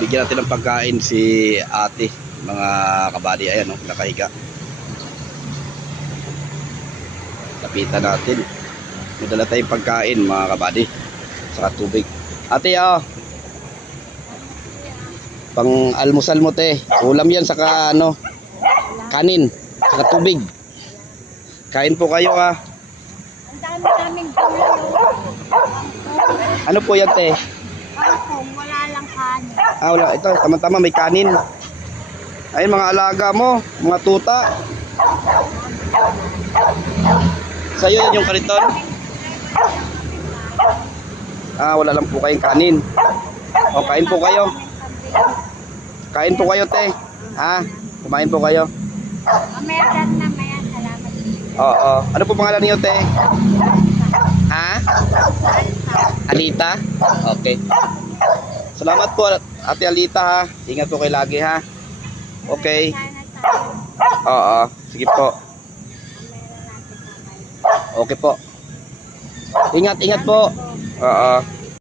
Bigyan natin ng pagkain si ate, mga kabady. Ayan, oh, nakahiga. Lapitan natin. May dala tayong pagkain, mga kabady, saka tubig. Ate, oh, pang almusal mo, te. Ulam yan, saka ano, kanin, saka tubig. Kain po kayo, ha. Ang dami-daming gulay. Ano po yan, te? Kung wala lang kanin. Ah, wala. Ito, tama-tama, may kanin. Ayun, mga alaga mo, mga tuta. Sa'yo yan yung kariton? Ah, wala lang po kayong kanin. O, kain po kayo. Kain po kayo, te. Ha? Kumain po kayo. Mamaya dyan na, maya. Salamat. Oo. Ano po pangalan niyo, te? Ha? Alita? Okay. Salamat po, Ate Alita, ha. Ingat po kayo lagi, ha. Okay. Oo. Sige po. Okay po. Ingat po. Oo.